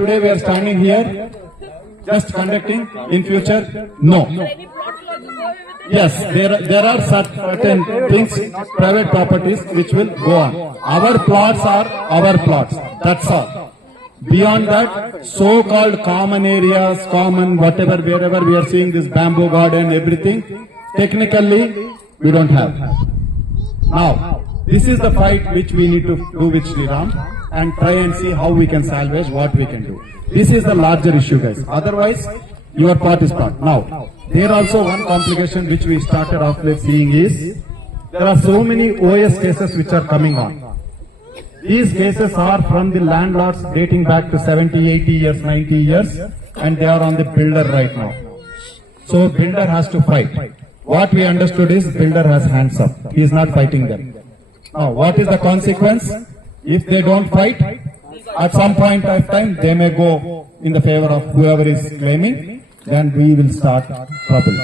today we are standing here just conducting. In future, no. Yes, there are certain things, private properties which will go on. Our plots are our plots. That's all. Beyond that, so-called common areas, common whatever, wherever we are seeing this bamboo garden, everything, technically we don't have. Now, this is the fight which we need to do with Sri Ram and try and see how we can salvage what we can do. This is the larger issue, guys. Otherwise, your part is part. Now, there also one complication which we started off with seeing is, there are so many OS cases which are coming on. These cases are from the landlords dating back to 70, 80 years, 90 years, and they are on the builder right now. So builder has to fight. What we understood is builder has hands up. He is not fighting them. Now, what is the consequence? If they don't fight, at some point of time, they may go in the favor of whoever is claiming, then we will start trouble.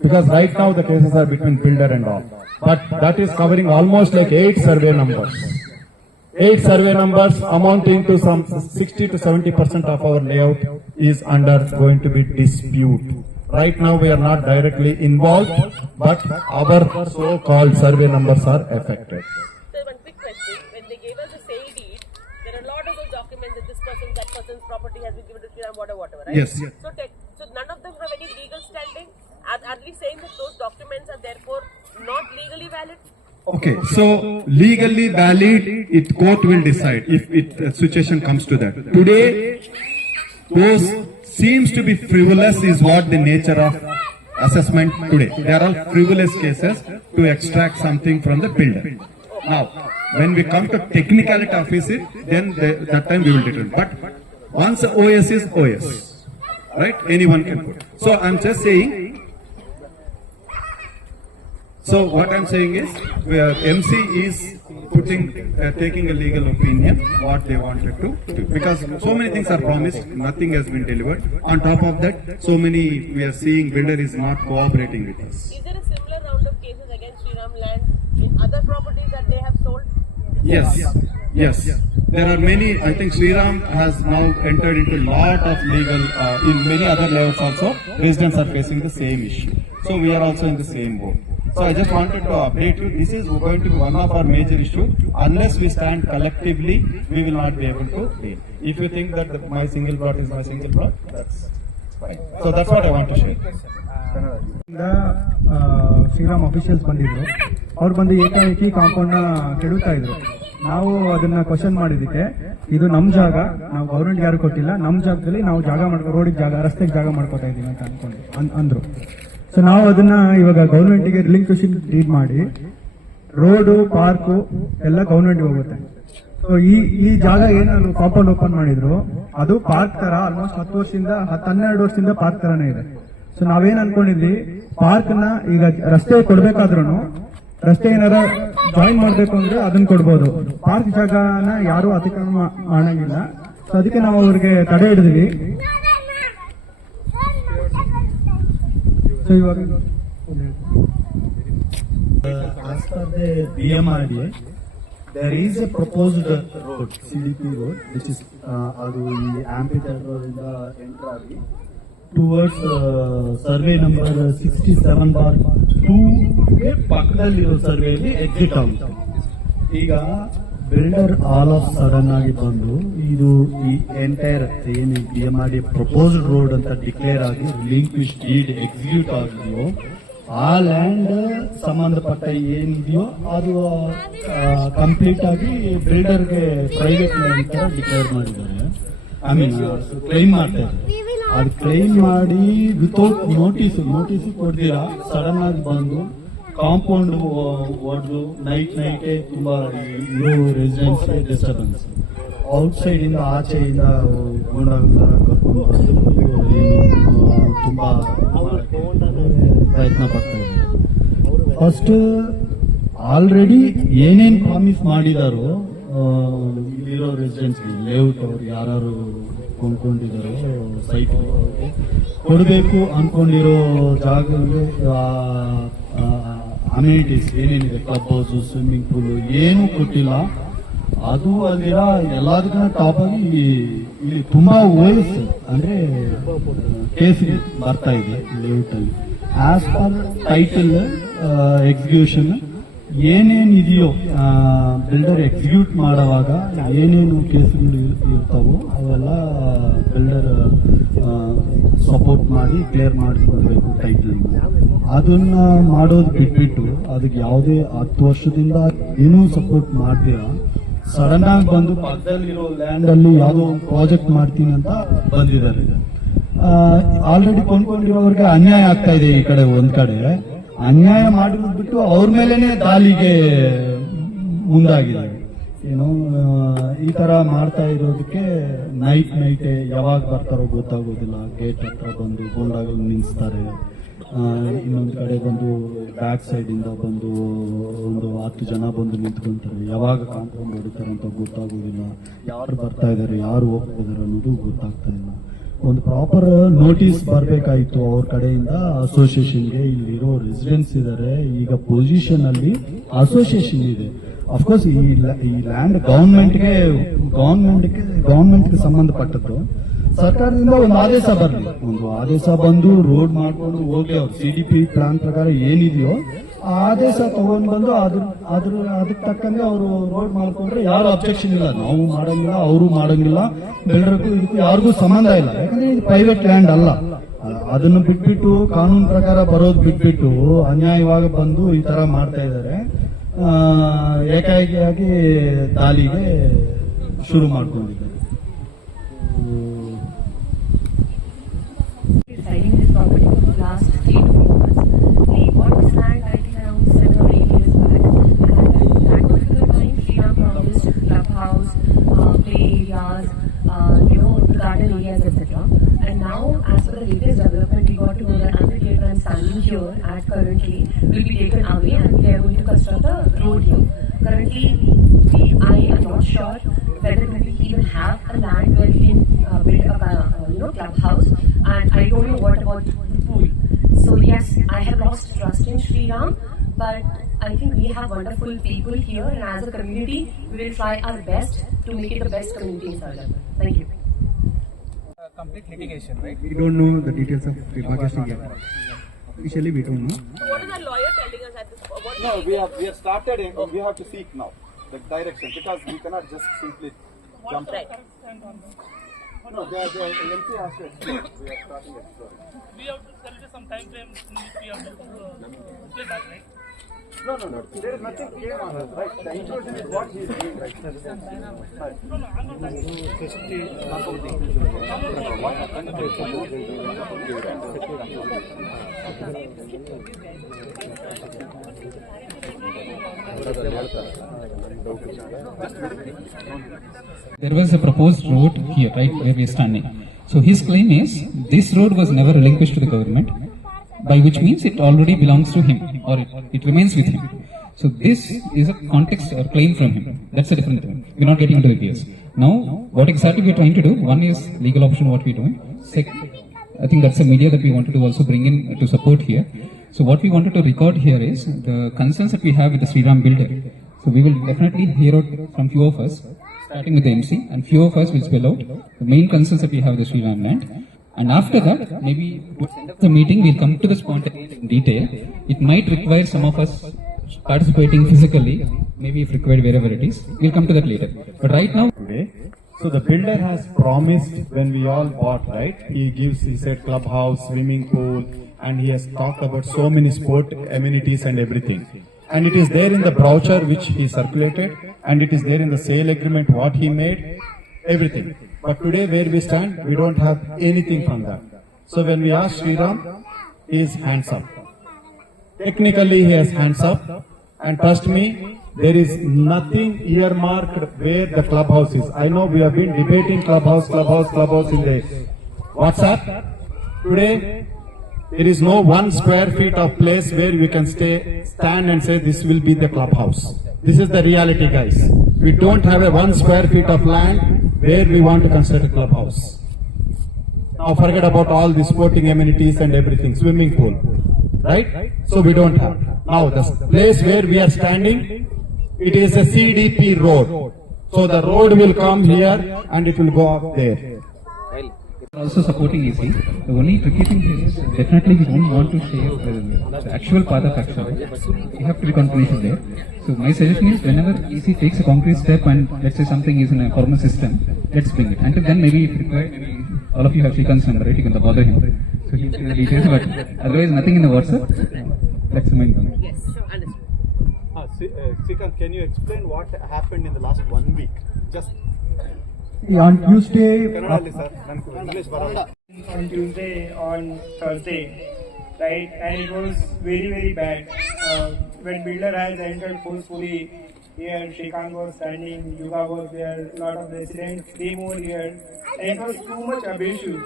Because right now the cases are between builder and all. But that is covering almost like 8 survey numbers. 8 survey numbers amounting to some 60 to 70% of our layout is going to be dispute. Right now we are not directly involved, but our so-called survey numbers are affected. So one quick question, when they gave us the sale deed, there are a lot of those documents that this person, that person's property has been given to Sri Ram, whatever, right? Yes. So none of them have any legal standing? Are we saying that those documents are therefore not legally valid? Okay, so legally valid, court will decide if situation comes to that. Today, those seems to be frivolous is what the nature of assessment today. They are all frivolous cases to extract something from the builder. Now, when we come to technicality of it, then that time we will determine. But once OS is OS, right? Anyone can put. So I'm just saying. So what I'm saying is, MC is taking a legal opinion, what they wanted to do. Because so many things are promised, nothing has been delivered. On top of that, so many we are seeing builder is not cooperating with us. Is there a similar round of cases against Sri Ram land in other properties that they have sold? Yes. There are many. I think Sri Ram has now entered into a lot of legal, in many other levels also, residents are facing the same issue. So we are also in the same boat. So I just wanted to update you. This is going to be one of our major issues. Unless we stand collectively, we will not be able to deal. If you think that my single plot is my single plot, that's fine. So that's what I want to share. Shriram officials ಬಂದಿದ್ರು. ಅವ್ರು ಬಂದು ಏಕಾಏಕಿ compound ನ ಕೆಡುತ್ತಾ ಇದ್ರು. ನಾವು ಅದನ್ನ question ಮಾಡಿದಕ್ಕೆ, ಇದು ನಮ್ ಜಾಗ, ನಾವು ಗೌರ್ಮೆಂಟ್ ಯಾರು ಕೊಟ್ಟಿಲ್ಲ, ನಮ್ ಜಾಗದಲ್ಲಿ ನಾವು ಜಾಗ ರೋಡಿಗೆ ಜಾಗ, ರಸ್ತೆಗೆ ಜಾಗ ಮಾಡ್ಕೊತಾ ಇದೀವಿ ಅಂತ ಅಂದ್ರು. ಸೊ ನಾವು ಅದನ್ನ ಇವಾಗ ಗೌರ್ಮೆಂಟ್ಗೆ ರಿಲಿಂಕ್ವಿಷನ್ ಡೀಡ್ ಮಾಡಿ ರೋಡು, ಪಾರ್ಕು ಎಲ್ಲ ಗೌರ್ಮೆಂಟ್ಗೆ ಹೋಗುತ್ತೆ. ಸೊ ಈ ಜಾಗ ಏನು ಕಾಂಪೌಂಡ್ ಓಪನ್ ಮಾಡಿದ್ರು, ಅದು ಪಾರ್ಕ್ ತರ ಆಲ್ಮೋಸ್ಟ್ 12 ವರ್ಷದಿಂದ ಪಾರ್ಕ್ ತರಾನೇ ಇದೆ. ಸೊ ನಾವೇನ್ ಅನ್ಕೊಂಡಿದ್ವಿ, ಪಾರ್ಕ್ ನ ಈಗ ರಸ್ತೆ ಕೊಡ್ಬೇಕಾದ್ರೂ, ರಸ್ತೆ ಏನಾರ ಜಾಯಿನ್ ಮಾಡ್ಬೇಕು ಅಂದ್ರೆ ಅದನ್ನ ಕೊಡ್ಬೋದು, ಪಾರ್ಕ್ ಜಾಗನ ಯಾರು ಅತಿಕ್ರಮಣ ಮಾಡಂಗಿಲ್ಲ. ಸೊ ಅದಕ್ಕೆ ನಾವು ಅವ್ರಿಗೆ ತಡೆ ಹಿಡಿದ್ವಿ. ಸೊ ಇವಾಗ as per the BMRDA, there is a proposed road, CDP road, which is adu ee amphitheater inda enter agi towards survey number 67/2 ಗೆ ಪಕ್ಕದಲ್ಲಿರೋ ಸರ್ವೆಯಲ್ಲಿ ಎಕ್ಸಿಟ್ ಆಗುತ್ತೆ. ಈಗ ಬಿಲ್ಡರ್ ಆಲ್ ಆಫ್ ಸಡನ್ ಆಗಿ ಬಂದು ಇದು ಈ ಎಂಟೈರ್ ಏನು BMRDA ಪ್ರಪೋಸ್ಡ್ ರೋಡ್ ಅಂತ ಡಿಕ್ಲೇರ್ ಆಗಿ ರಿಲಿಂಕ್ವಿಶ್ ಡೀಡ್ ಎಕ್ಸಿಕ್ಯೂಟ್ ಆಗಿದೆಯೋ ಆ ಲ್ಯಾಂಡ್ ಸಂಬಂಧಪಟ್ಟ ಏನಿದೆಯೋ ಅದು ಕಂಪ್ಲೀಟ್ ಆಗಿ ಬಿಲ್ಡರ್ಗೆ ಪ್ರೈವೇಟ್ ಲ್ಯಾಂಡ್ ತರ ಡಿಕ್ಲೇರ್ ಮಾಡಿದ್ದಾರೆ. ಐ ಮೀನ್ ಕ್ಲೈಮ್ ಮಾಡ್ತಾ ಇದ್ದಾರೆ. ಅದು ಕ್ಲೈಮ್ ಮಾಡಿ ವಿತೌಟ್ ನೋಟಿಸ್ ಕೊಡ್ತೀರಾ ಸಡನ್ ಆಗಿ ಬಂದು ಕಾಂಪೌಂಡ್ ಹೊಡೆದು ನೈಟೇ ತುಂಬಾ ಇರೋ ರೆಸಿಡೆನ್ಸ್ ಡಿಸ್ಟರ್ಬೆನ್ಸ್, ಔಟ್ಸೈಡ್ ಇಂದ ಆಚೆಯಿಂದ ಕರ್ಕೊಂಡು ತುಂಬಾ ಪ್ರಯತ್ನ ಪಡ್ತಾ ಇದ್ದಾರೆ. ಫಸ್ಟ್ ಆಲ್ರೆಡಿ ಏನೇನ್ ಪ್ರಾಮಿಸ್ ಮಾಡಿದಾರೋ ಇಲ್ಲಿರೋ ರೆಸಿಡೆನ್ಸ್ ಲೇಔಟ್ ಅವ್ರು ಯಾರು ಕೊಂಡ್ಕೊಂಡಿದಾರೋ ಸೈಟ್ ಕೊಡಬೇಕು ಅನ್ಕೊಂಡಿರೋ ಜಾಗಗಳಿಗೆ ಅಮ್ಯುನಿಟೀಸ್ ಏನೇನಿದೆ, ಕ್ಲಬ್ ಹೌಸ್, ಸ್ವಿಮ್ಮಿಂಗ್ ಪೂಲ್ ಏನೂ ಕೊಟ್ಟಿಲ್ಲ. ಅದು ಅಲ್ಲಿರ ಎಲ್ಲದಕ್ಕಿಂತ ಟಾಪ್ ಆಗಿ ಇಲ್ಲಿ ತುಂಬಾ ಓಎಸ್ ಅಂದ್ರೆ ಕೇಸ್ ಬರ್ತಾ ಇದೆ ಲೇಔಟ್ ಅಲ್ಲಿ. ಆಸ್ ಪರ್ ಟೈಟಲ್ ಎಕ್ಸಿಕ್ಯೂಷನ್ ಏನೇನು ಇದೆಯೋ ಬಿಲ್ಡರ್ ಎಕ್ಸಿಕ್ಯೂಟ್ ಮಾಡುವಾಗ ಏನೇನು ಕೇಸ್ಗಳು ಇರ್ತಾವೋ ಅವೆಲ್ಲ ಬಿಲ್ಡರ್ ಸಪೋರ್ಟ್ ಮಾಡಿ ಕ್ಲಿಯರ್ ಮಾಡಿಕೊಡ್ಬೇಕು ಟೈಟಲ್. ಅದನ್ನ ಮಾಡೋದು ಬಿಟ್ಬಿಟ್ಟು ಅದಕ್ಕೆ ಯಾವುದೇ 10 ವರ್ಷದಿಂದ ಏನೂ ಸಪೋರ್ಟ್ ಮಾಡ್ತೀರಾ ಸಡನ್ ಆಗಿ ಬಂದು ಪಕ್ಕದಲ್ಲಿರೋ ಲ್ಯಾಂಡ್ ಅಲ್ಲಿ ಯಾವುದೋ ಒಂದು ಪ್ರಾಜೆಕ್ಟ್ ಮಾಡ್ತೀನಿ ಅಂತ ಬಂದಿದ್ದಾರೆ. ಆಲ್ರೆಡಿ ಕೊಂಡ್ಕೊಂಡಿರೋರಿಗೆ ಅನ್ಯಾಯ ಆಗ್ತಾ ಇದೆ. ಈ ಕಡೆ ಒಂದ್ ಕಡೆ ಅನ್ಯಾಯ ಮಾಡಿರೋದು ಬಿಟ್ಟು ಅವ್ರ ಮೇಲೆನೆ ದಾಳಿಗೆ ಮುಂದಾಗಿದ್ದಾರೆ. ಏನು ಈ ತರ ಮಾಡ್ತಾ ಇರೋದಕ್ಕೆ ನೈಟ್ ಯಾವಾಗ ಬರ್ತಾರೋ ಗೊತ್ತಾಗೋದಿಲ್ಲ. ಗೇಟ್ ಹತ್ರ ಬಂದು ಬೋಂಡಾಗಲು ನಿಲ್ಲಿಸ್ತಾರೆ. ಇನ್ನೊಂದು ಕಡೆ ಬಂದು ಬ್ಯಾಕ್ ಸೈಡ್ ಇಂದ ಬಂದು ಒಂದು 10 ಜನ ಬಂದು ನಿಂತ್ಕೊಂತಾರೆ. ಯಾವಾಗ ಕಾಂಪೌಂಡ್ ಹೊಡಿತಾರೆ ಅಂತ ಗೊತ್ತಾಗೋದಿಲ್ಲ. ಯಾರು ಬರ್ತಾ ಇದಾರೆ ಯಾರು ಹೋಗ್ತಾ ಇದಾರೆ ಅನ್ನೋದು ಗೊತ್ತಾಗ್ತಾ ಇಲ್ಲ. ಒಂದು ಪ್ರಾಪರ್ ನೋಟಿಸ್ ಬರಬೇಕಾಯಿತು ಅವ್ರ ಕಡೆಯಿಂದ ಅಸೋಸಿಯೇಷನ್ಗೆ. ಇಲ್ಲಿರೋ ರೆಸಿಡೆಂಟ್ಸ್ ಇದಾರೆ. ಈಗ ಪೊಸಿಷನ್ ಅಲ್ಲಿ ಅಸೋಸಿಯೇಷನ್ ಇದೆ. ಅಫ್ಕೋರ್ಸ್ ಈ ಲ್ಯಾಂಡ್ ಗವರ್ಮೆಂಟ್ಗೆ ಸಂಬಂಧಪಟ್ಟದ್ದು. ಸರ್ಕಾರದಿಂದ ಒಂದು ಆದೇಶ ಬರಲಿ, ಒಂದು ಆದೇಶ ಬಂದು ರೋಡ್ ಮಾಡ್ಕೊಂಡು ಹೋಗಿ ಅವ್ರು CDP ಪ್ಲಾನ್ ಪ್ರಕಾರ ಏನಿದೆಯೋ ಆ ಆದೇಶ ತಗೊಂಡ್ ಬಂದು ಅದಕ್ಕೆ ತಕ್ಕಂಗೆ ಅವರು ರೋಡ್ ಮಾಡ್ಕೊಂಡ್ರೆ ಯಾರು ಅಬ್ಜೆಕ್ಷನ್ ಇಲ್ಲ. ನಾವು ಮಾಡಂಗಿಲ್ಲ, ಅವರು ಮಾಡಂಗಿಲ್ಲ, ಬಿಲ್ಡರ್ಗೂ ಇದಕ್ಕೂ ಯಾರಿಗೂ ಸಂಬಂಧ ಇಲ್ಲ. ಯಾಕಂದ್ರೆ ಇದು ಪ್ರೈವೇಟ್ ಲ್ಯಾಂಡ್ ಅಲ್ಲ. ಅದನ್ನು ಬಿಟ್ಬಿಟ್ಟು ಕಾನೂನು ಪ್ರಕಾರ ಬರೋದು ಬಿಟ್ಬಿಟ್ಟು ಅನ್ಯಾಯವಾಗಿ ಬಂದು ಈ ತರ ಮಾಡ್ತಾ ಇದ್ದಾರೆ. ಏಕಾಏಕಿಯಾಗಿ ದಾಳಿಗೆ ಶುರು ಮಾಡ್ಕೊಂಡಿದ್ದಾರೆ. Deciding this property for the last 3 to 4 months. We bought this land I think around 7 or 8 years back, and at that particular time Shriram promised clubhouse, play areas, the garden areas, etc. And now, as per the latest development, we got to know that amphitheatre I'm standing here at currently will be taken away, and they are going to construct a road here. Currently, I am not sure whether we even have a land where we can build a clubhouse, and I don't know what about the pool. So yes, I have lost trust in Shriram, but I think we have wonderful people here, and as a community, we will try our best to make it the best community in Sarjapur. Thank you. Complete litigation, right? We don't know the details of Bhagesh Singh yet. Officially, we don't know. So what is our lawyer telling us at this point? No, we have started it. We have to seek now the direction because we cannot just simply jump. Right. No, the MC has to explain. We are starting exploring. We have to tell you some time frame. We have to play back, right? No. There is nothing clear on us, right? The intrusion is what he is doing right now. Right. No, I'm not talking. There was a proposed road here, right, where we are standing. So his claim is this road was never relinquished to the government, by which means it already belongs to him, or it remains with him. So this is a context or claim from him. That's a different thing. We're not getting into the details. Now, what exactly we're trying to do, one is legal option, what we're doing. Second, I think that's a media that we wanted to also bring in to support here. So what we wanted to record here is the concerns that we have with the Shriram builder. So we will definitely hear out from few of us, starting with the MC, and few of us will spell out the main concerns that we have with the Shriram land. And after that, maybe towards the end of the meeting, we'll come to the spot in detail. It might require some of us participating physically, maybe if required wherever it is. We'll come to that later. But right now, Today, so the builder has promised when we all bought, right? He said clubhouse, swimming pool, and he has talked about so many sport amenities and everything. And it is there in the brochure which he circulated, and it is there in the sale agreement what he made, everything. But today where we stand, we don't have anything from that. So when we ask Shriram, he is hands up. Technically he has hands up, and trust me, there is nothing earmarked where the clubhouse is. I know we have been debating clubhouse in the WhatsApp. Today, there is no 1 square feet of place where we can stand and say this will be the clubhouse. This is the reality, guys. We don't have a 1 square feet of land where we want to construct a clubhouse. Now forget about all the sporting amenities and everything, swimming pool, right? So we don't have. Now the place where we are standing, it is a CDP road. So the road will come here and it will go up there. Also supporting EC. The only tricky thing is definitely we don't want to share the actual path of action. We have pre-confirmation there. So my suggestion is whenever EC takes a concrete step and let's say something is in a formal system, let's bring it. Until then maybe if required, maybe all of you have Srikanth's number, right? You can bother him. So he'll give the details, but otherwise nothing in the WhatsApp. Let's remind him. Yes, sure, understood. Srikanth, can you explain what happened in the last 1 week? Just On Tuesday, on Tuesday, on Thursday, right? And it was very, very bad. When builder has entered forcefully here, Srikanth was standing, Yuga was there, a lot of residents came over here, and it was too much abusive.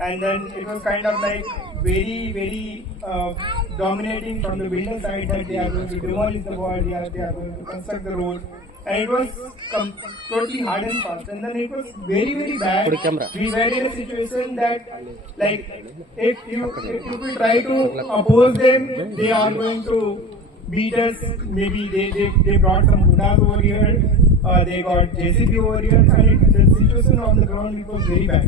And then it was kind of like very, very dominating from the builder side that they are going to demolish the wall, they are going to construct the road. And it was totally hard and fast. And then it was very, very bad. We were in a situation that, like, if we try to oppose them, they are going to beat us. Maybe they brought some Buddhas over here. They got JCB over here. And the situation on the ground, it was very bad.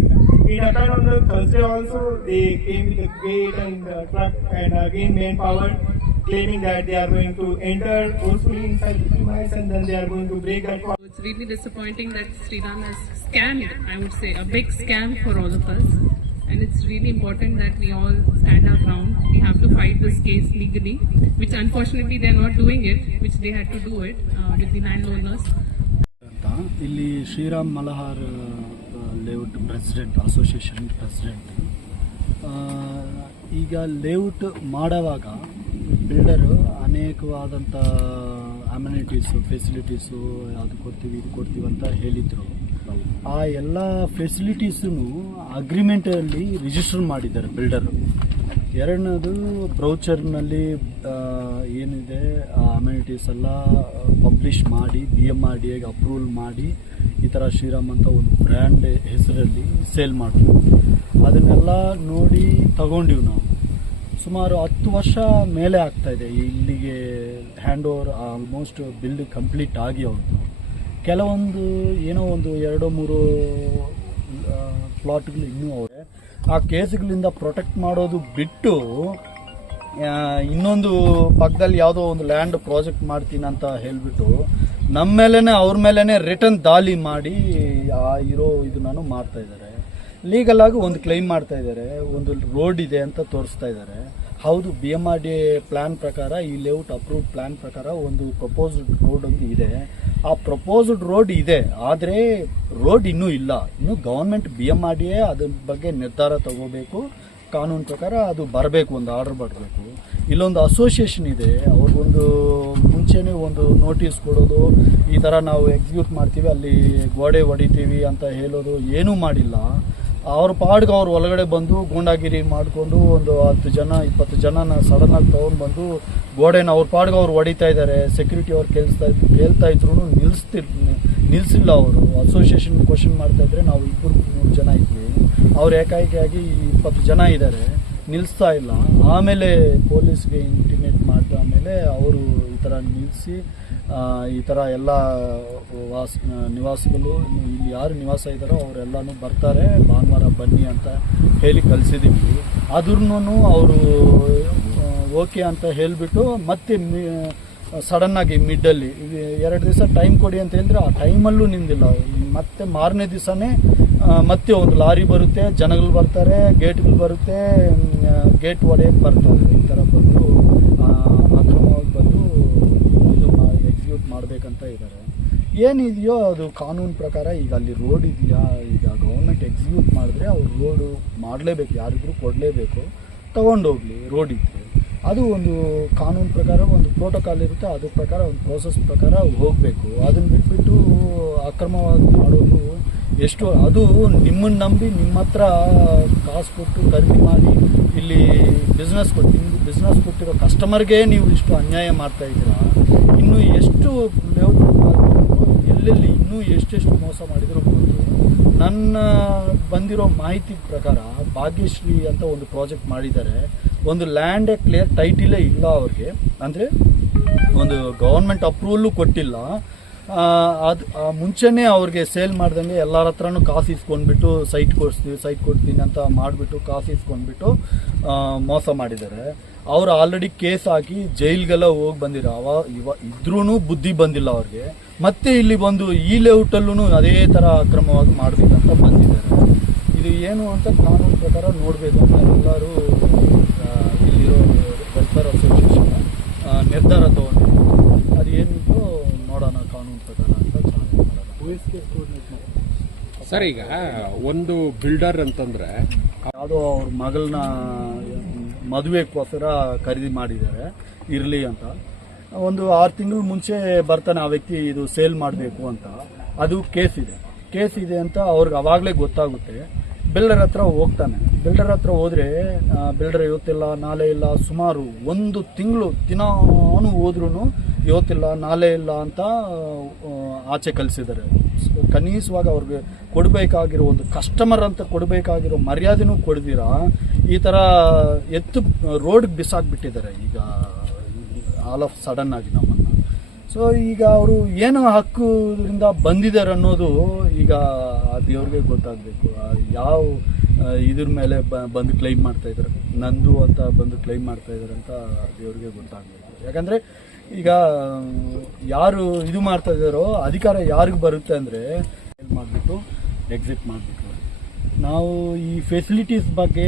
It happened on the Thursday also. They came with a gate and truck and again manpower, claiming that they are going to enter forcefully inside the premise and then they are going to break that wall. It's really disappointing that Sriram has scammed, I would say, a big scam for all of us. And it's really important that we all stand our ground. We have to fight this case legally, which unfortunately they are not doing it, which they had to do it with the landowners. ಇಲ್ಲಿ Shriram Malhar layout president, association president. ಈಗ layout ಮಾಡುವಾಗ ಬಿಲ್ಡರು ಅನೇಕವಾದಂಥ amenities, facilities ಅದು ಕೊಡ್ತೀವಿ ಇದು ಕೊಡ್ತೀವಿ ಅಂತ ಹೇಳಿದರು. ಆ ಎಲ್ಲ ಫೆಸಿಲಿಟೀಸೂ ಅಗ್ರಿಮೆಂಟಲ್ಲಿ ರಿಜಿಸ್ಟರ್ ಮಾಡಿದ್ದಾರೆ ಬಿಲ್ಡರು. ಎರಡನೇದು ಬ್ರೌಚರ್ನಲ್ಲಿ ಏನಿದೆ ಆ ಅಮ್ಯುನಿಟೀಸ್ ಎಲ್ಲ ಪಬ್ಲಿಷ್ ಮಾಡಿ BMRDAಗೆ ಅಪ್ರೂವಲ್ ಮಾಡಿ ಈ ಥರ ಶ್ರೀರಾಮ್ ಅಂತ ಒಂದು ಬ್ರ್ಯಾಂಡ್ ಹೆಸರಲ್ಲಿ ಸೇಲ್ ಮಾಡ್ತೀವಿ. ಅದನ್ನೆಲ್ಲ ನೋಡಿ ತಗೊಂಡಿವಿ ನಾವು. ಸುಮಾರು 10 ವರ್ಷ ಮೇಲೆ ಆಗ್ತಾಯಿದೆ ಇಲ್ಲಿಗೆ hand over. Almost build complete ಆಗಿ ಅವ್ರದ್ದು ಕೆಲವೊಂದು ಏನೋ ಒಂದು 2-3 ಪ್ಲಾಟ್ಗಳು ಇನ್ನೂ ಅವರೇ. ಆ ಕೇಸ್ಗಳಿಂದ ಪ್ರೊಟೆಕ್ಟ್ ಮಾಡೋದು ಬಿಟ್ಟು ಇನ್ನೊಂದು ಪಕ್ಕದಲ್ಲಿ ಯಾವುದೋ ಒಂದು ಲ್ಯಾಂಡ್ ಪ್ರಾಜೆಕ್ಟ್ ಮಾಡ್ತೀನಿ ಅಂತ ಹೇಳಿಬಿಟ್ಟು ನಮ್ಮ ಮೇಲೇ ಅವ್ರ ಮೇಲೇ ರಿಟರ್ನ್ ದಾಳಿ ಮಾಡಿ ಇರೋ ಇದನ್ನು ಮಾಡ್ತಾ ಇದ್ದಾರೆ. ಲೀಗಲ್ ಆಗಿ ಒಂದು ಕ್ಲೈಮ್ ಮಾಡ್ತಾ ಇದ್ದಾರೆ, ಒಂದು ರೋಡ್ ಇದೆ ಅಂತ ತೋರಿಸ್ತಾ ಇದ್ದಾರೆ. ಹೌದು, BMRDA ಪ್ಲ್ಯಾನ್ ಪ್ರಕಾರ, ಈ ಲೇಔಟ್ ಅಪ್ರೂವ್ಡ್ ಪ್ಲ್ಯಾನ್ ಪ್ರಕಾರ ಒಂದು ಪ್ರಪೋಸ್ಡ್ ರೋಡ್ ಒಂದು ಇದೆ. ಆ ಪ್ರಪೋಸ್ಡ್ ರೋಡ್ ಇದೆ, ಆದರೆ ರೋಡ್ ಇನ್ನೂ ಇಲ್ಲ. ಇನ್ನು ಗೌರ್ಮೆಂಟ್ BMRDA ಅದ್ರ ಬಗ್ಗೆ ನಿರ್ಧಾರ ತಗೋಬೇಕು. ಕಾನೂನು ಪ್ರಕಾರ ಅದು ಬರಬೇಕು, ಒಂದು ಆರ್ಡರ್ ಬರಬೇಕು. ಇಲ್ಲೊಂದು ಅಸೋಸಿಯೇಷನ್ ಇದೆ, ಅವ್ರಿಗೊಂದು ಮುಂಚೆನೇ ಒಂದು ನೋಟಿಸ್ ಕೊಡೋದು, ಈ ಥರ ನಾವು ಎಕ್ಸಿಕ್ಯೂಟ್ ಮಾಡ್ತೀವಿ, ಅಲ್ಲಿ ಗೋಡೆ ಹೊಡಿತೀವಿ ಅಂತ ಹೇಳೋದು ಏನೂ ಮಾಡಿಲ್ಲ. ಅವ್ರ ಪಾಡ್ಗೆ ಅವ್ರು ಒಳಗಡೆ ಬಂದು ಗೂಂಡಾಗಿರಿ ಮಾಡಿಕೊಂಡು ಒಂದು 10 ಜನ 20 ಜನನ ಸಡನ್ನಾಗಿ ತೊಗೊಂಡ್ಬಂದು ಗೋಡೆನ ಅವ್ರ ಪಾಡ್ಗೆ ಅವ್ರು ಹೊಡಿತಾ ಇದ್ದಾರೆ. ಸೆಕ್ಯೂರಿಟಿ ಅವ್ರು ಕೇಳ್ತಾ ಇದ್ರು ನಿಲ್ಲಿಸಿಲ್ಲ. ಅವರು ಅಸೋಸಿಯೇಷನ್ ಕ್ವಶನ್ ಮಾಡ್ತಾ ಇದ್ರೆ ನಾವು 2-3 ಜನ ಇದ್ವಿ, ಅವ್ರು ಏಕಾಏಕಿಯಾಗಿ 20 ಜನ ಇದ್ದಾರೆ, ನಿಲ್ಲಿಸ್ತಾ ಇಲ್ಲ. ಆಮೇಲೆ ಪೊಲೀಸ್ಗೆ ಇಂಟಿಮೇಟ್ ಮಾಡಿದ ಆಮೇಲೆ ಅವರು ಈ ಥರ ನಿಲ್ಲಿಸಿ ಈ ಥರ ಎಲ್ಲ ನಿವಾಸಿಗಳು ಇಲ್ಲಿ ಯಾರು ನಿವಾಸ ಇದ್ದಾರೋ ಅವರೆಲ್ಲನೂ ಬರ್ತಾರೆ, ಭಾನುವಾರ ಬನ್ನಿ ಅಂತ ಹೇಳಿ ಕಳಿಸಿದ್ದೀವಿ. ಆದ್ರೂ ಅವರು ಓಕೆ ಅಂತ ಹೇಳಿಬಿಟ್ಟು ಮತ್ತೆ ಸಡನ್ನಾಗಿ ಮಿಡ್ಡಲ್ಲಿ 2 ದಿವಸ ಟೈಮ್ ಕೊಡಿ ಅಂತ ಹೇಳಿದ್ರೆ ಆ ಟೈಮಲ್ಲೂ ನಿಂದಿಲ್ಲ. ಮತ್ತೆ ಮಾರನೇ ದಿವಸನೇ ಮತ್ತೆ ಒಂದು ಲಾರಿ ಬರುತ್ತೆ, ಜನಗಳು ಬರ್ತಾರೆ, ಗೇಟ್ಗಳು ಬರುತ್ತೆ, ಗೇಟ್ ಒಡೆಯಕ್ಕೆ ಬರ್ತಾರೆ. ಈ ಥರ ಬಂದು ಅಕ್ರಮವಾಗಿ ಬಂದು ಇದು ಎಕ್ಸಿಕ್ಯೂಟ್ ಮಾಡಬೇಕಂತ ಇದ್ದಾರೆ. ಏನಿದೆಯೋ ಅದು ಕಾನೂನು ಪ್ರಕಾರ. ಈಗ ಅಲ್ಲಿ ರೋಡ್ ಇದೆಯಾ, ಈಗ ಗೌರ್ಮೆಂಟ್ ಎಕ್ಸಿಕ್ಯೂಟ್ ಮಾಡಿದ್ರೆ ಅವ್ರು ರೋಡು ಮಾಡಲೇಬೇಕು, ಯಾರಿಗೂ ಕೊಡಲೇಬೇಕು, ತಗೊಂಡೋಗ್ಲಿ. ರೋಡ್ ಇದ್ದರೆ ಅದು ಒಂದು ಕಾನೂನು ಪ್ರಕಾರ ಒಂದು ಪ್ರೋಟೋಕಾಲ್ ಇರುತ್ತೆ, ಅದ್ರ ಪ್ರಕಾರ ಒಂದು ಪ್ರೋಸೆಸ್ ಪ್ರಕಾರ ಹೋಗಬೇಕು. ಅದನ್ನು ಬಿಟ್ಬಿಟ್ಟು ಅಕ್ರಮವಾಗಿ ಮಾಡೋದು ಎಷ್ಟು, ಅದು ನಿಮ್ಮನ್ನು ನಂಬಿ ನಿಮ್ಮ ಹತ್ರ ಕಾಸು ಕೊಟ್ಟು ಖರೀದಿ ಮಾಡಿ ಇಲ್ಲಿ ಬಿಸ್ನೆಸ್ ಕೊಟ್ಟು ನಿಮ್ಗೆ ಬಿಸ್ನೆಸ್ ಕೊಟ್ಟಿರೋ ಕಸ್ಟಮರ್ಗೆ ನೀವು ಇಷ್ಟು ಅನ್ಯಾಯ ಮಾಡ್ತಾ ಇದ್ದೀರಾ. ಇನ್ನೂ ಎಷ್ಟು ಲೇಔಟ್ ಎಲ್ಲೆಲ್ಲಿ ಇನ್ನೂ ಎಷ್ಟೆಷ್ಟು ಮೋಸ ಮಾಡಿದರೂ ಗೊತ್ತು. ನನ್ನ ಬಂದಿರೋ ಮಾಹಿತಿ ಪ್ರಕಾರ ಭಾಗ್ಯಶ್ರೀ ಅಂತ ಒಂದು ಪ್ರಾಜೆಕ್ಟ್ ಮಾಡಿದ್ದಾರೆ. ಒಂದು ಲ್ಯಾಂಡೇ ಕ್ಲಿಯರ್ ಟೈಟಿಲೇ ಇಲ್ಲ ಅವ್ರಿಗೆ, ಅಂದರೆ ಒಂದು ಗೌರ್ಮೆಂಟ್ ಅಪ್ರೂವಲ್ಲು ಕೊಟ್ಟಿಲ್ಲ. ಅದು ಮುಂಚೆನೇ ಅವ್ರಿಗೆ ಸೇಲ್ ಮಾಡ್ದಂಗೆ ಎಲ್ಲರ ಹತ್ರನೂ ಕಾಸು ಇಸ್ಕೊಂಡ್ಬಿಟ್ಟು ಸೈಟ್ ಕೊಡ್ತೀನಿ ಅಂತ ಮಾಡಿಬಿಟ್ಟು ಕಾಸು ಇಸ್ಕೊಂಡ್ಬಿಟ್ಟು ಮೋಸ ಮಾಡಿದ್ದಾರೆ. ಅವ್ರು ಆಲ್ರೆಡಿ ಕೇಸ್ ಹಾಕಿ ಜೈಲ್ಗೆಲ್ಲ ಹೋಗಿ ಬಂದಿರೋ ಇದ್ರೂ ಬುದ್ಧಿ ಬಂದಿಲ್ಲ ಅವ್ರಿಗೆ. ಮತ್ತೆ ಇಲ್ಲಿ ಬಂದು ಈ ಲೇಔಟಲ್ಲೂ ಅದೇ ಥರ ಅಕ್ರಮವಾಗಿ ಮಾಡಬೇಕಂತ ಬಂದಿದ್ದಾರೆ. ಇದು ಏನು ಅಂತ ಕಾನೂನು ಪ್ರಕಾರ ನೋಡಬೇಕು ಅಂತ ಎಲ್ಲರೂ ಇಲ್ಲಿರೋ ವೆಲ್ಫೇರ್ ಅಸೋಸಿಯೇಷನ್ ನಿರ್ಧಾರ ತಗೊಂಡಿದ್ರು. ಅದು ಏನಿತ್ತು ನೋಡೋಣ ಕಾನೂನು ಪ್ರಕಾರ ಅಂತ ಸರ್. ಈಗ ಒಂದು ಬಿಲ್ಡರ್ ಅಂತಂದ್ರೆ ಯಾವುದೋ ಅವ್ರ ಮಗಳನ್ನ ಮದುವೆಗೋಸ್ಕರ ಖರೀದಿ ಮಾಡಿದ್ದಾರೆ ಇರಲಿ ಅಂತ. ಒಂದು 6 ತಿಂಗಳು ಮುಂಚೆ ಬರ್ತಾನೆ ಆ ವ್ಯಕ್ತಿ ಇದು ಸೇಲ್ ಮಾಡಬೇಕು ಅಂತ. ಅದು ಕೇಸ್ ಇದೆ ಅಂತ ಅವ್ರಿಗೆ ಅವಾಗಲೇ ಗೊತ್ತಾಗುತ್ತೆ. ಬಿಲ್ಡರ್ ಹತ್ರ ಹೋಗ್ತಾನೆ. ಬಿಲ್ಡರ್ ಹತ್ರ ಹೋದ್ರೆ ಬಿಲ್ಡರ್ ಇವತ್ತಿಲ್ಲ ನಾಳೆ ಇಲ್ಲ, ಸುಮಾರು 1 ತಿಂಗಳು ದಿನಾನು ಹೋದ್ರೂ ಇವತ್ತಿಲ್ಲ ನಾಳೆ ಇಲ್ಲ ಅಂತ ಆಚೆ ಕಳಿಸಿದ್ದಾರೆ. ಕನೀಸವಾಗಿ ಅವ್ರಿಗೆ ಕೊಡಬೇಕಾಗಿರೋ ಒಂದು ಕಸ್ಟಮರ್ ಅಂತ ಕೊಡಬೇಕಾಗಿರೋ ಮರ್ಯಾದೆನೂ ಕೊಡ್ದಿರಾ ಈ ಥರ ರೋಡ್ಗೆ ಬಿಸಾಕ್ಬಿಟ್ಟಿದ್ದಾರೆ ಈಗ ಆಲ್ ಆಫ್ ಸಡನ್ ಆಗಿ ನಮ್ಮನ್ನು. ಸೊ ಈಗ ಅವರು ಏನು ಹಕ್ಕುದಿಂದ ಬಂದಿದ್ದಾರೆ ಅನ್ನೋದು ಈಗ ದೇವ್ರಿಗೆ ಗೊತ್ತಾಗಬೇಕು. ಯಾವ ಇದ್ರ ಮೇಲೆ ಬಂದು ಕ್ಲೈಮ್ ಮಾಡ್ತಾ ಇದ್ದಾರೆ, ನಂದು ಅಂತ ಬಂದು ಕ್ಲೈಮ್ ಮಾಡ್ತಾ ಇದ್ದಾರೆ ಅಂತ ದೇವ್ರಿಗೆ ಗೊತ್ತಾಗಬೇಕು. ಯಾಕಂದರೆ ಈಗ ಯಾರು ಇದು ಮಾಡ್ತಾ ಇದ್ದಾರೋ ಅಧಿಕಾರ ಯಾರಿಗೆ ಬರುತ್ತೆ ಅಂದರೆ ಮಾಡಿಬಿಟ್ಟು ಎಕ್ಸಿಟ್ ಮಾಡಿಬಿಟ್ಟು. ನಾವು ಈ ಫೆಸಿಲಿಟೀಸ್ ಬಗ್ಗೆ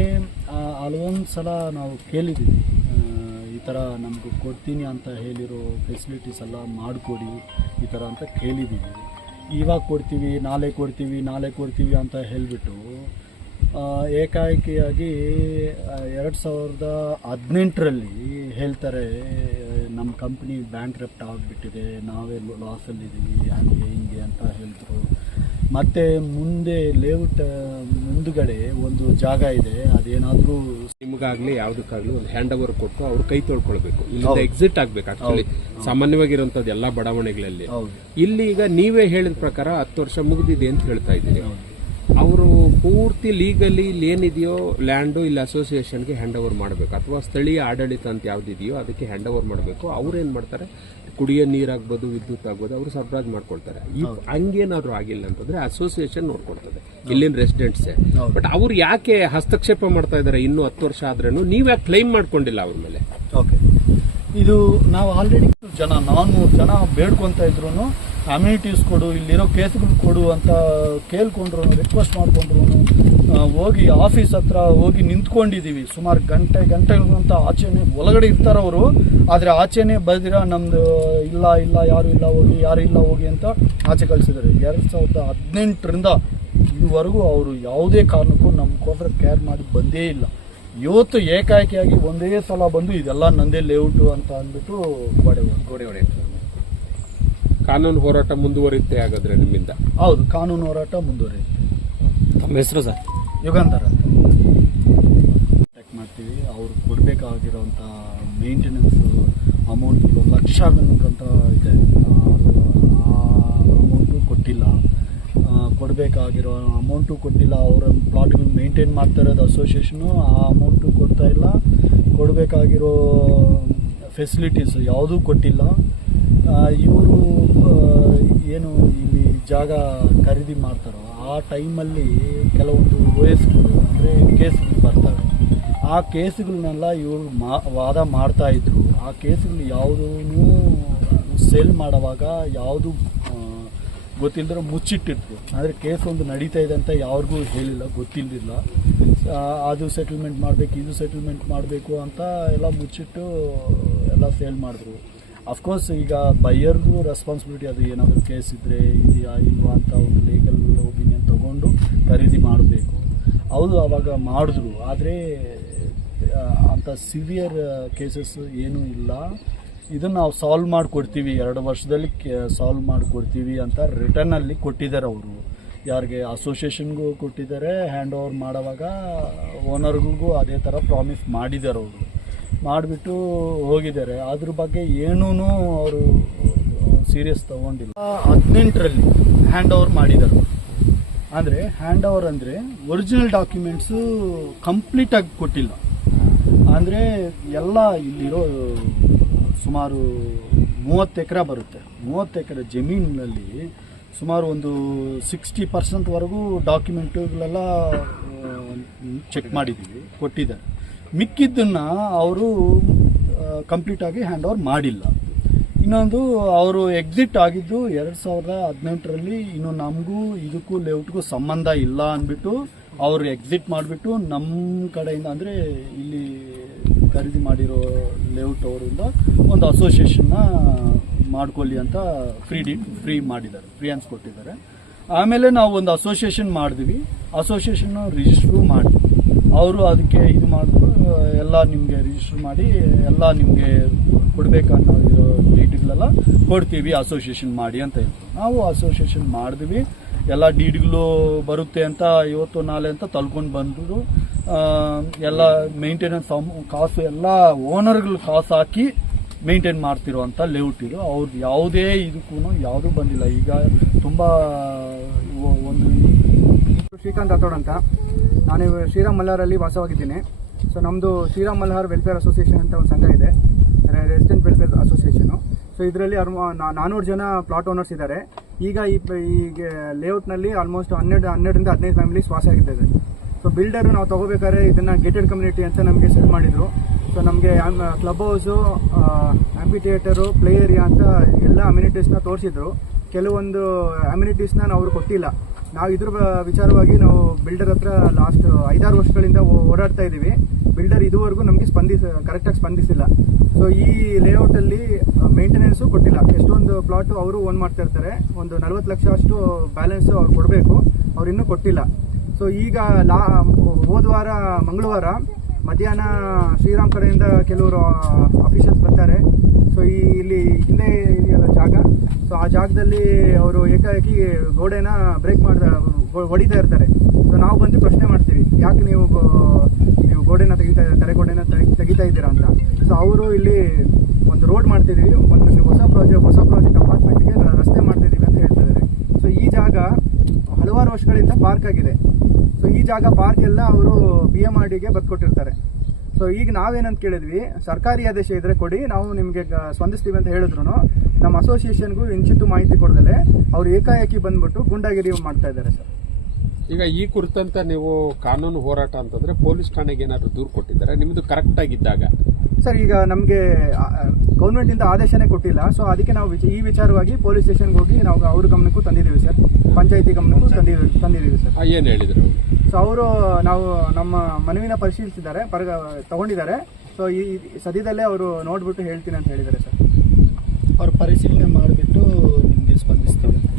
ಹಲವೊಂದು ಸಲ ನಾವು ಕೇಳಿದ್ದೀವಿ. ಈ ಥರ ನಮಗೂ ಕೊಡ್ತೀನಿ ಅಂತ ಹೇಳಿರೋ ಫೆಸಿಲಿಟೀಸ್ ಎಲ್ಲ ಮಾಡಿಕೊಡಿ ಈ ಥರ ಅಂತ ಕೇಳಿದ್ದೀವಿ. ಇವಾಗ ಕೊಡ್ತೀವಿ ನಾಳೆ ಕೊಡ್ತೀವಿ ಅಂತ ಹೇಳಿಬಿಟ್ಟು ಏಕಾಏಕಿಯಾಗಿ 2018ರಲ್ಲಿ ಹೇಳ್ತಾರೆ ನಮ್ಮ ಕಂಪ್ನಿ ಬ್ಯಾಂಕ್ರಪ್ಟ್ ಆಗಿಬಿಟ್ಟಿದೆ, ನಾವೇ ಲಾಸಲ್ಲಿದ್ದೀವಿ, ಹಿಂಗೆ ಅಂತ ಹೇಳಿದ್ರು. ಮತ್ತು ಮುಂದೆ ಲೇಔಟ್ ಮುಂದುಗಡೆ ಒಂದು ಜಾಗ ಇದೆ, ಅದೇನಾದರೂ ನಿಮಗಾಗ್ಲಿ ಯಾವುದಕ್ಕಾಗ್ಲಿ ಒಂದು ಹ್ಯಾಂಡ್ ಓವರ್ ಕೊಟ್ಟು ಅವ್ರು ಕೈ ತೊಳ್ಕೊಳ್ಬೇಕು, ಇಲ್ಲಿಂದ ಎಕ್ಸಿಟ್ ಆಗ್ಬೇಕು. ಆಕ್ಚುಲಿ ಸಾಮಾನ್ಯವಾಗಿರುವಂತದ್ದು ಎಲ್ಲ ಬಡಾವಣೆಗಳಲ್ಲಿ. ಇಲ್ಲಿ ಈಗ ನೀವೇ ಹೇಳಿದ ಪ್ರಕಾರ 10 ವರ್ಷ ಮುಗಿದಿದೆ ಅಂತ ಹೇಳ್ತಾ ಇದ್ದೀರಿ. ಅವರು ಪೂರ್ತಿ ಲೀಗಲಿ ಇಲ್ಲಿ ಏನಿದೆಯೋ ಲ್ಯಾಂಡು ಇಲ್ಲಿ ಅಸೋಸಿಯೇಷನ್ಗೆ ಹ್ಯಾಂಡ್ ಓವರ್ ಮಾಡಬೇಕು, ಅಥವಾ ಸ್ಥಳೀಯ ಆಡಳಿತ ಅಂತ ಯಾವ್ದಿದೆಯೋ ಅದಕ್ಕೆ ಹ್ಯಾಂಡ್ ಓವರ್ ಮಾಡಬೇಕು. ಅವ್ರು ಏನ್ ಮಾಡ್ತಾರೆ, ಕುಡಿಯೋ ನೀರಾಗ್ಬೋದು ವಿದ್ಯುತ್ ಆಗ್ಬೋದು ಅವರು ಸರಬರಾಜು ಮಾಡ್ಕೊಳ್ತಾರೆ. ಹಂಗೇನಾದ್ರು ಆಗಿಲ್ಲ ಅಂತಂದ್ರೆ ಅಸೋಸಿಯೇಷನ್ ನೋಡ್ಕೊಳ್ತದೆ ಇಲ್ಲಿನ ರೆಸಿಡೆಂಟ್ಸೇ. ಬಟ್ ಅವ್ರು ಯಾಕೆ ಹಸ್ತಕ್ಷೇಪ ಮಾಡ್ತಾ ಇದಾರೆ ಇನ್ನೂ 10 ವರ್ಷ ಆದ್ರೂ ನೀವ್ಯಾಕೆ ಕ್ಲೈಮ್ ಮಾಡ್ಕೊಂಡಿಲ್ಲ ಅವ್ರ ಮೇಲೆ? ಓಕೆ, ಇದು ನಾವು ಆಲ್ರೆಡಿ 400 ಜನ ಬೇಡ್ಕೊತಾ ಇದ್ರು ಅಮ್ಯುನಿಟೀಸ್ ಕೊಡು, ಇಲ್ಲಿರೋ ಕೇಸ್ಗಳು ಕೊಡು ಅಂತ ಕೇಳ್ಕೊಂಡ್ರು, ರಿಕ್ವೆಸ್ಟ್ ಮಾಡ್ಕೊಂಡ್ರು, ಹೋಗಿ ಆಫೀಸ್ ಹತ್ರ ಹೋಗಿ ನಿಂತ್ಕೊಂಡಿದ್ದೀವಿ. ಸುಮಾರು ಗಂಟೆಗಳಂತ ಆಚೆನೆ ಒಳಗಡೆ ಇರ್ತಾರವರು, ಆದರೆ ಆಚೆನೆ ಬದಿರ ನಮ್ದು ಇಲ್ಲ ಯಾರು ಇಲ್ಲ ಹೋಗಿ ಅಂತ ಆಚೆ ಕಳಿಸಿದ್ದಾರೆ. 2018ರಿಂದ ಇದುವರೆಗೂ ಅವರು ಯಾವುದೇ ಕಾರಣಕ್ಕೂ ನಮ್ಗೋಸ್ಕರ ಕೇರ್ ಮಾಡಿ ಬಂದೇ ಇಲ್ಲ. ಇವತ್ತು ಏಕಾಏಕಿಯಾಗಿ ಒಂದೇ ಸಲ ಬಂದು ಇದೆಲ್ಲ ನಂದೇ ಲೇಔಟು ಅಂತ ಅಂದ್ಬಿಟ್ಟು ಗೋಡೆ ಹೊಡೆಯುತ್ತೆ. ಕಾನೂನು ಹೋರಾಟ ಮುಂದುವರಿಯುತ್ತೆ ಹಾಗಾದ್ರೆ ನಿಮ್ಮಿಂದ? ಹೌದು, ಕಾನೂನು ಹೋರಾಟ ಮುಂದುವರಿಯುತ್ತೆ. ತಮ್ಮ ಹೆಸರು ಸರ್? ಯುಗಂಧರ್ ಅಂತ ಚೆಕ್ ಮಾಡ್ತೀವಿ. ಅವ್ರು ಕೊಡಬೇಕಾಗಿರೋಂಥ ಮೇಂಟೆನೆನ್ಸ್ ಅಮೌಂಟ್ ಲಕ್ಷ ಅಂತ ಇದೆ, ಆ ಅಮೌಂಟು ಕೊಟ್ಟಿಲ್ಲ. ಕೊಡಬೇಕಾಗಿರೋ ಅಮೌಂಟು ಕೊಟ್ಟಿಲ್ಲ. ಅವರ ಪ್ಲಾಟ್ಗಳು ಮೇಂಟೈನ್ ಮಾಡ್ತಾ ಇರೋದು ಅಸೋಸಿಯೇಷನು, ಆ ಅಮೌಂಟು ಕೊಡ್ತಾ ಇಲ್ಲ. ಕೊಡಬೇಕಾಗಿರೋ ಫೆಸಿಲಿಟೀಸು ಯಾವುದೂ ಕೊಟ್ಟಿಲ್ಲ. ಇವರು ಏನು ಇಲ್ಲಿ ಜಾಗ ಖರೀದಿ ಮಾಡ್ತಾರೋ ಆ ಟೈಮಲ್ಲಿ ಕೆಲವೊಂದು ವಯಸ್ಸುಗಳು ಅಂದರೆ ಕೇಸ್ಗಳು ಬರ್ತವೆ. ಆ ಕೇಸುಗಳನ್ನೆಲ್ಲ ಇವರು ವಾದ ಮಾಡ್ತಾಯಿದ್ರು. ಆ ಕೇಸುಗಳು ಯಾವುದೂ ಸೇಲ್ ಮಾಡುವಾಗ ಯಾವುದು ಗೊತ್ತಿಲ್ಲದ್ರೆ ಮುಚ್ಚಿಟ್ಟಿದ್ರು. ಆದರೆ ಕೇಸ್ ಒಂದು ನಡೀತಾ ಇದೆ ಅಂತ ಯಾರಿಗೂ ಹೇಳಿಲ್ಲ, ಗೊತ್ತಿಲ್ಲದಿಲ್ಲ. ಅದು ಸೆಟಲ್ಮೆಂಟ್ ಮಾಡಬೇಕು, ಇದು ಸೆಟಲ್ಮೆಂಟ್ ಮಾಡಬೇಕು ಅಂತ ಎಲ್ಲ ಮುಚ್ಚಿಟ್ಟು ಎಲ್ಲ ಸೇಲ್ ಮಾಡಿದ್ರು. ಅಫ್ಕೋರ್ಸ್ ಈಗ ಬೈಯರ್ದು ರೆಸ್ಪಾನ್ಸಿಬಿಲಿಟಿ, ಅದು ಏನಾದರೂ ಕೇಸ್ ಇದ್ದರೆ ಇದೆಯಾ ಇಲ್ವಾ ಅಂತ ಒಂದು ಲೀಗಲ್ ಒಪಿನಿಯನ್ ತೊಗೊಂಡು ಖರೀದಿ ಮಾಡಬೇಕು. ಹೌದು, ಆವಾಗ ಮಾಡಿದ್ರು. ಆದರೆ ಅಂಥ ಸಿವಿಯರ್ ಕೇಸಸ್ ಏನೂ ಇಲ್ಲ. ಇದನ್ನು ನಾವು ಸಾಲ್ವ್ ಮಾಡಿಕೊಡ್ತೀವಿ, 2 ವರ್ಷದಲ್ಲಿ ಸಾಲ್ವ್ ಮಾಡಿಕೊಡ್ತೀವಿ ಅಂತ ರಿಟರ್ನಲ್ಲಿ ಕೊಟ್ಟಿದ್ದಾರೆ ಅವರು. ಯಾರಿಗೆ ಅಸೋಸಿಯೇಷನ್ಗೂ ಕೊಟ್ಟಿದ್ದಾರೆ, ಹ್ಯಾಂಡ್ ಓವರ್ ಮಾಡೋವಾಗ ಓನರ್ಗಳಿಗೂ ಅದೇ ಥರ ಪ್ರಾಮಿಸ್ ಮಾಡಿದ್ದಾರೆ. ಅವರು ಮಾಡಿಬಿಟ್ಟು ಹೋಗಿದ್ದಾರೆ. ಅದ್ರ ಬಗ್ಗೆ ಏನೂ ಅವರು ಸೀರಿಯಸ್ ತಗೊಂಡಿಲ್ಲ. 18ರಲ್ಲಿ ಹ್ಯಾಂಡ್ ಓವರ್ ಮಾಡಿದ್ದಾರೆ. ಅಂದರೆ ಹ್ಯಾಂಡ್ ಓವರ್ ಅಂದರೆ ಒರಿಜಿನಲ್ ಡಾಕ್ಯುಮೆಂಟ್ಸು ಕಂಪ್ಲೀಟಾಗಿ ಕೊಟ್ಟಿಲ್ಲ. ಅಂದರೆ ಎಲ್ಲ ಇಲ್ಲಿರೋ ಸುಮಾರು 30 ಎಕರೆ ಬರುತ್ತೆ. 30 ಎಕರೆ ಜಮೀನಿನಲ್ಲಿ ಸುಮಾರು ಒಂದು 60% ಡಾಕ್ಯುಮೆಂಟ್ಗಳೆಲ್ಲ ಚೆಕ್ ಮಾಡಿದ್ದೀವಿ, ಕೊಟ್ಟಿದ್ದಾರೆ. ಮಿಕ್ಕಿದ್ದನ್ನು ಅವರು ಕಂಪ್ಲೀಟಾಗಿ ಹ್ಯಾಂಡ್ ಓವರ್ ಮಾಡಿಲ್ಲ. ಇನ್ನೊಂದು ಅವರು ಎಕ್ಸಿಟ್ ಆಗಿದ್ದು 2018ರಲ್ಲಿ. ಇನ್ನು ನಮಗೂ ಇದಕ್ಕೂ ಲೇಔಟ್ಗೂ ಸಂಬಂಧ ಇಲ್ಲ ಅಂದ್ಬಿಟ್ಟು ಅವರು ಎಕ್ಸಿಟ್ ಮಾಡಿಬಿಟ್ಟು ನಮ್ಮ ಕಡೆಯಿಂದ ಅಂದರೆ ಇಲ್ಲಿ ಖರೀದಿ ಮಾಡಿರೋ ಲೇಔಟ್ ಅವರಿಂದ ಒಂದು ಅಸೋಸಿಯೇಷನ್ನ ಮಾಡ್ಕೊಳ್ಳಿ ಅಂತ ಫ್ರೀ ಮಾಡಿದ್ದಾರೆ, ಫ್ರೀ ಹ್ಯಾಂಡ್ಸ್ ಕೊಟ್ಟಿದ್ದಾರೆ. ಆಮೇಲೆ ನಾವು ಒಂದು ಅಸೋಸಿಯೇಷನ್ ಮಾಡಿದ್ವಿ, ಅಸೋಸಿಯೇಷನ್ ರಿಜಿಸ್ಟ್ರು ಮಾಡಿದ್ವಿ. ಅವರು ಅದಕ್ಕೆ ಇದು ಮಾಡಿದ್ರು, ಎಲ್ಲ ನಿಮಗೆ ರಿಜಿಸ್ಟರ್ ಮಾಡಿ ಎಲ್ಲ ನಿಮಗೆ ಕೊಡಬೇಕನ್ನೋ ಇರೋ ಡೀಟ್ಗಳೆಲ್ಲ ಕೊಡ್ತೀವಿ, ಅಸೋಸಿಯೇಷನ್ ಮಾಡಿ ಅಂತ ಹೇಳ್ತೀವಿ. ನಾವು ಅಸೋಸಿಯೇಷನ್ ಮಾಡಿದ್ವಿ, ಎಲ್ಲ ಡೀಡ್ಗಳು ಬರುತ್ತೆ ಅಂತ ಇವತ್ತು ನಾಳೆ ಅಂತ ತಲ್ಕೊಂಡು ಬಂದರು. ಎಲ್ಲ ಮೇಂಟೆನೆನ್ಸ್ ಕಾಸು ಎಲ್ಲ ಓನರ್ಗಳು ಕಾಸು ಹಾಕಿ ಮೇಂಟೈನ್ ಮಾಡ್ತಿರೋಂಥ ಲೇಔಟ್ ಇದು. ಅವ್ರದ್ದು ಯಾವುದೇ ಇದಕ್ಕೂ ಯಾವುದೂ ಬಂದಿಲ್ಲ. ಈಗ ತುಂಬ ಒಂದು ಶ್ರೀಕಾಂತ್ ರಾಥೋಡ್ ಅಂತ, ನಾನು ಶ್ರೀರಾಮ್ ಮಲ್ಹಾರಲ್ಲಿ ವಾಸವಾಗಿದ್ದೀನಿ. ಸೊ ನಮ್ಮದು ಶ್ರೀರಾಮ್ ಮಲ್ಹಾರ್ ವೆಲ್ಫೇರ್ ಅಸೋಸಿಯೇಷನ್ ಅಂತ ಒಂದು ಸಂಘ ಇದೆ, ರೆಸಿಡೆಂಟ್ ವೆಲ್ಫೇರ್ ಅಸೋಸಿಯೇಷನು. ಸೊ ಇದರಲ್ಲಿ 400 ಜನ ಪ್ಲಾಟ್ ಓನರ್ಸ್ ಇದ್ದಾರೆ. ಈಗ ಈ ಲೇಔಟ್ನಲ್ಲಿ ಆಲ್ಮೋಸ್ಟ್ 12ರಿಂದ 15 ಫ್ಯಾಮಿಲೀಸ್ ವಾಸ ಆಗಿದ್ದಾರೆ. ಸೊ ಬಿಲ್ಡರು ನಾವು ತಗೋಬೇಕಾದ್ರೆ ಇದನ್ನು ಗೇಟೆಡ್ ಕಮ್ಯುನಿಟಿ ಅಂತ ನಮಗೆ ಸೆಲ್ ಮಾಡಿದರು. ಸೊ ನಮಗೆ club house, amphitheatre, play area ಅಂತ ಎಲ್ಲ ಅಮ್ಯುನಿಟೀಸ್ನ ತೋರಿಸಿದ್ರು. ಕೆಲವೊಂದು ಅಮ್ಯುನಿಟೀಸ್ನ ಅವರು ಕೊಟ್ಟಿಲ್ಲ. ನಾವು ಇದ್ರ ವಿಚಾರವಾಗಿ ನಾವು ಬಿಲ್ಡರ್ ಹತ್ರ ಲಾಸ್ಟ್ 5-6 ವರ್ಷಗಳಿಂದ ಓಡಾಡ್ತಾ ಇದ್ದೀವಿ. ಬಿಲ್ಡರ್ ಇದುವರೆಗೂ ನಮಗೆ ಕರೆಕ್ಟಾಗಿ ಸ್ಪಂದಿಸಿಲ್ಲ. ಸೊ ಈ ಲೇಔಟಲ್ಲಿ ಮೇಂಟೆನೆನ್ಸು ಕೊಟ್ಟಿಲ್ಲ. ಎಷ್ಟೊಂದು ಪ್ಲಾಟು ಅವರು ಓನ್ ಮಾಡ್ತಾ ಇರ್ತಾರೆ, ಒಂದು 40 ಲಕ್ಷ ಅಷ್ಟು ಬ್ಯಾಲೆನ್ಸು ಅವ್ರು ಕೊಡಬೇಕು, ಅವ್ರು ಇನ್ನೂ ಕೊಟ್ಟಿಲ್ಲ. ಸೊ ಈಗ ಹೋದ ವಾರ ಮಂಗಳವಾರ ಮಧ್ಯಾಹ್ನ ಶ್ರೀರಾಮ್ ಕಡೆಯಿಂದ ಕೆಲವರು ಆಫೀಸರ್ಸ್ ಬರ್ತಾರೆ. ಸೊ ಇಲ್ಲಿ ಹಿಂದೆ ಇದೆಯಲ್ಲ ಜಾಗ, ಸೊ ಆ ಜಾಗದಲ್ಲಿ ಅವರು ಏಕಾಏಕಿ ಗೋಡೆನ ಬ್ರೇಕ್ ಹೊಡಿತಾ ಇರ್ತಾರೆ. ಸೊ ನಾವು ಬಂದು ಪ್ರಶ್ನೆ ಮಾಡ್ತೀವಿ, ಯಾಕೆ ನೀವು ಗೋಡೆನ ತಡೆಗೋಡೆನ ತೆಗಿತಾ ಇದ್ದೀರಾ ಅಂತ. ಸೊ ಅವರು ಇಲ್ಲಿ ಒಂದು ರೋಡ್ ಮಾಡ್ತಿದ್ದೀವಿ, ಒಂದು ಹೊಸ ಪ್ರಾಜೆಕ್ಟ್ ಅಪಾರ್ಟ್ಮೆಂಟ್ಗೆ ರಸ್ತೆ ಮಾಡ್ತಿದ್ದೀವಿ ಅಂತ ಹೇಳ್ತಿದ್ದಾರೆ. ಸೊ ಈ ಜಾಗ ಹಲವಾರು ವರ್ಷಗಳಿಂದ ಪಾರ್ಕ್ ಆಗಿದೆ. ಸೊ ಈ ಜಾಗ ಪಾರ್ಕ್ ಎಲ್ಲ ಅವರು BMRDಗೆ ಬರ್ಕೊಟ್ಟಿರ್ತಾರೆ. ಸೊ ಈಗ ನಾವೇನಂತ ಕೇಳಿದ್ವಿ, ಸರ್ಕಾರಿ ಆದೇಶ ಇದ್ರೆ ಕೊಡಿ, ನಾವು ನಿಮಗೆ ಸ್ಪಂದಿಸ್ತೀವಿ ಅಂತ ಹೇಳಿದ್ರು ನಮ್ಮ ಅಸೋಸಿಯೇಷನ್ಗೂ ಇಂಚಿತ್ತು ಮಾಹಿತಿ ಕೊಡದಲೆ ಅವ್ರು ಏಕಾಏಕಿ ಬಂದ್ಬಿಟ್ಟು ಗುಂಡಾಗಿರಿ ಮಾಡ್ತಾ ಇದ್ದಾರೆ ಸರ್. ಈಗ ಈ ಕುರಿತಂತ ನೀವು ಕಾನೂನು ಹೋರಾಟ ಅಂತಂದ್ರೆ ಪೊಲೀಸ್ ಠಾಣೆಗೆ ಏನಾದ್ರು ದೂರು ಕೊಟ್ಟಿದ್ದಾರೆ ನಿಮ್ದು ಕರೆಕ್ಟ್ ಆಗಿದ್ದಾಗ? ಸರ್ ಈಗ ನಮಗೆ ಗೌರ್ಮೆಂಟ್ ಇಂದ ಆದೇಶನೇ ಕೊಟ್ಟಿಲ್ಲ. ಸೊ ಅದಕ್ಕೆ ನಾವು ಈ ವಿಚಾರವಾಗಿ ಪೊಲೀಸ್ ಸ್ಟೇಷನ್ಗೆ ಹೋಗಿ ನಾವು ಅವ್ರ ಗಮನಕ್ಕೂ ತಂದಿದ್ದೀವಿ ಸರ್, ಪಂಚಾಯತಿ ಗಮನಕ್ಕೂ ತಂದಿದ್ದೀವಿ ಸರ್. ಏನ್ ಹೇಳಿದ್ರು? ಸೊ ಅವರು ನಾವು ನಮ್ಮ ಮನವಿನ ಪರಿಶೀಲಿಸಿದ್ದಾರೆ, ತಗೊಂಡಿದ್ದಾರೆ. ಸೊ ಈ ಸದ್ಯದಲ್ಲೇ ಅವರು ನೋಡ್ಬಿಟ್ಟು ಹೇಳ್ತೀನಿ ಅಂತ ಹೇಳಿದ್ದಾರೆ ಸರ್. ಅವರು ಪರಿಶೀಲನೆ ಮಾಡಿಬಿಟ್ಟು ನಿಮಗೆ ಸ್ಪಂದಿಸ್ತೀವಿ ಅಂತ